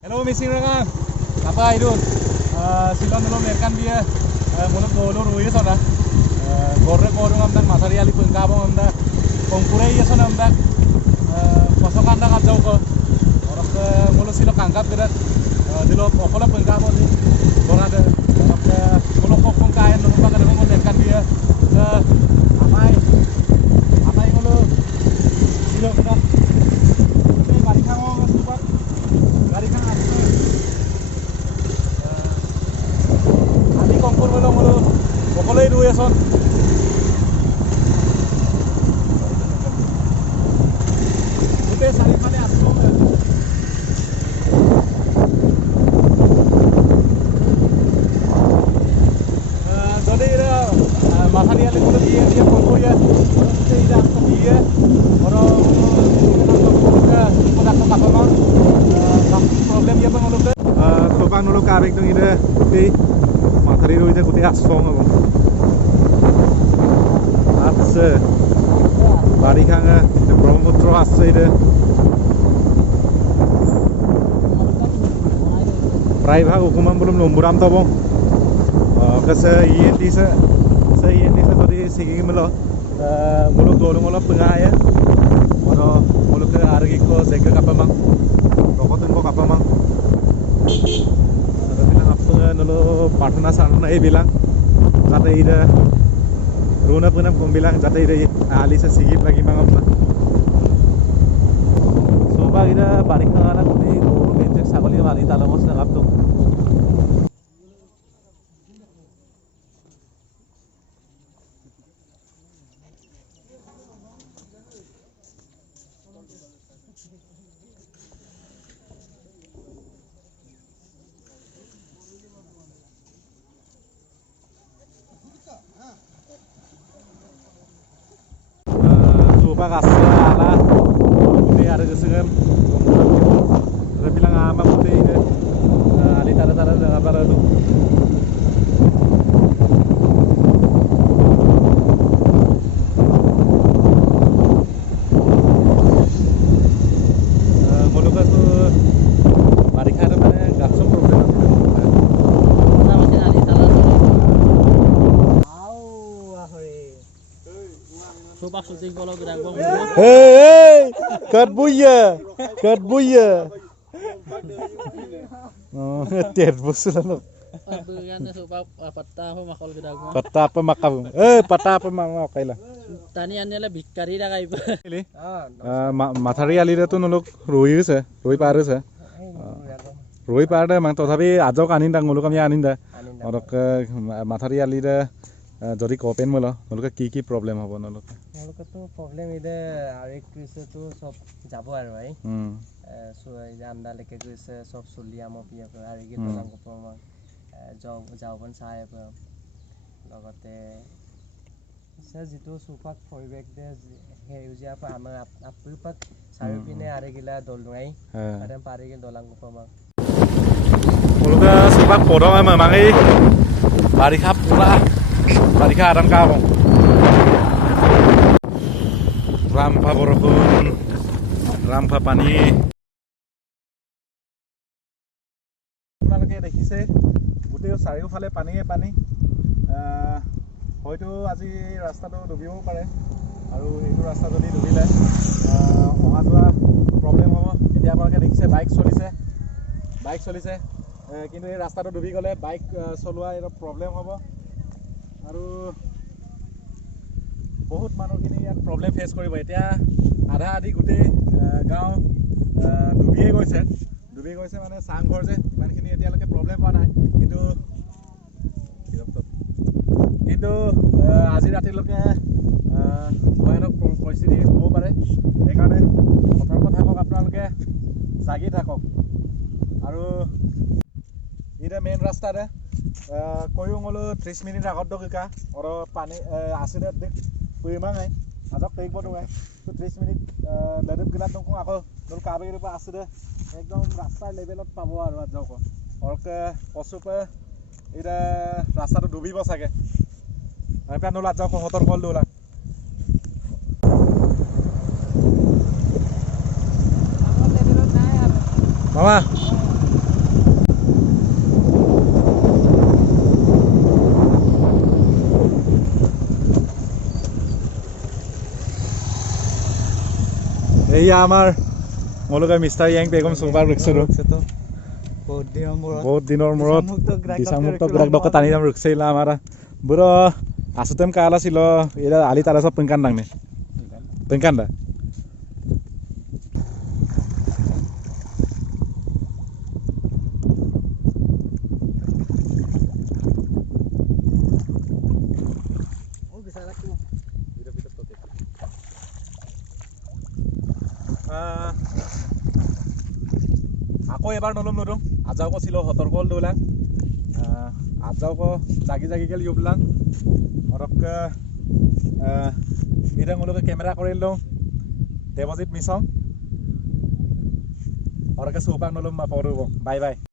Hello missing rangan. Apa itu? Silon belum merkan dia. Mulut golor ruiz ada. Gorre gorong amdan materi ali pengkabong amda. Kongkurai ya son amda. Pasokan anda ngajau ke. Orang ke mulut silok angkat berat. Dilo okola pengkabong ni. Borada. Orang ke mulut kokong kain nunggu pakai dengan merkan dia. Apa yang mulut silok kita. Ini balik kamu super. Garing kang asli. Ani kongkur mulu pokoknya itu ya son. Ute sari mane asli. Jadi ini masari ali mulu dia kongkur ya. Ute ini asli dia. Orang produk kapal problem dia bang uluk topang nuluk kabek dong ide kuti materi ru ide kuti asong aku atse bari kanga ide Brahmaputra atse ide prai bhag hukuman belum nomburam to bang kese INT se tadi sigi melo muluk dolong olap pengaya ono muluk ke argi ko sega kapal mang rokotin ko kapal mang ada bilang apa nolo partner sana bilang jate ida runa puna bilang jate ida ali sa sigip lagi mang apa soba ida balik nang ko ni guru benjek sagoli bali talamos na kapto Pak kasih ala putih ada kesengan ada bilang apa putih ini ali tara-tara dengan apa itu muluk itu balik ada mana gaksum problem Supak syuting kalau gerak bang. Hey, kat buya. Oh, ter bosul lo. Kan supak patah apa makal gerak bang. Patah apa makam? Patah apa makam kaila. Tani annya lah bikari dah kai. Ini, materi ali itu nuluk rui paru se. Rui paru mang tetapi ajo kanin dah nguluk kami anin dah. Orang ke materi ali dah যদি Copen মলো নলকে কি problem হ'ব নলকে নলকে তো problem ইদে আরেক কইছে তো সব যাব আর ভাই সো এই যে আমদালেকে কইছে সব সুলিয়াম পিয়া আর কি দলাং কপমা যাওবন চাই লগতে সে যেটো সুপাক পৰিবেশ দে হেউজিয়া পা আমাৰ আপুপাক চাৰিপিনে আৰেগিলা দলঙাই আৰে পাৰেগি দলাং কপমা নলকে সুপাক পৰম মাঙি বাৰিখা পুৰা Barika aram kau. Rampa borokun, rampa pani. আপোনালোকে দেখিছে গোটেই চাৰিওফালে পানীয়ে পানী হয়তো আজি ৰাস্তাটো ডুবিবও পাৰে আৰু এইটো ৰাস্তা যদি ডুবিলে অহা যোৱা প্ৰব্লেম হ'ব এতিয়া আপোনালোকে দেখিছে বাইক চলিছে কিন্তু এই ৰাস্তাটো ডুবি গ'লে বাইক চলোৱা এটা প্ৰব্লেম হ'ব আৰু বহুত মানুহখিনি ইয়াত প্ৰব্লেম ফেচ কৰিব এতিয়া আধা আধি গোটেই গাঁও ডুবি গৈছে মানে চাংঘৰ যে ইমানখিনি এতিয়ালৈকে প্ৰব্লেম পোৱা নাই কিন্তু আজি ৰাতিলৈকে ভয়ানক পৰিস্থিতি হ'ব পাৰে সেইকাৰণে সতৰ্ক থাকক আপোনালোকে জাগি থাকক আৰু এটা মেইন ৰাস্তাতে koyungolo 30 minit agad do ka oro pani aside dik kuimangai ajak teik bodu ngai to 30 minit ladep gila tong ako dol kabe ri pa aside ekdom rasta levelot pabo aru ajako orke posupe ira rasta to dubibo sage apa nol ajako hotor kol dola mama এইয়া আমাৰ মোলোকে mister young Begum super ৰিক্সাটো বহুত দিনৰ মূৰত দিশামুক্ত গ্ৰাহক টানি দাম ৰিক্সাইলা আমাৰ বুড়ো আসুতেম কালা ছিল এৰা আলি তাৰা সব পেঙ্কান ডাংনে পেঙ্কানটা আকৌ এবাৰ নলম নতুন আজাও ছিল সতর্কল দৌলা আজাও জাগি জাগি গেল ইউবলাং অরক এটা মূলকে ক্যামেরা করে লওঁ দেবজিৎ মিছং অরকে চৌপাক নলম পড়ব বাই বাই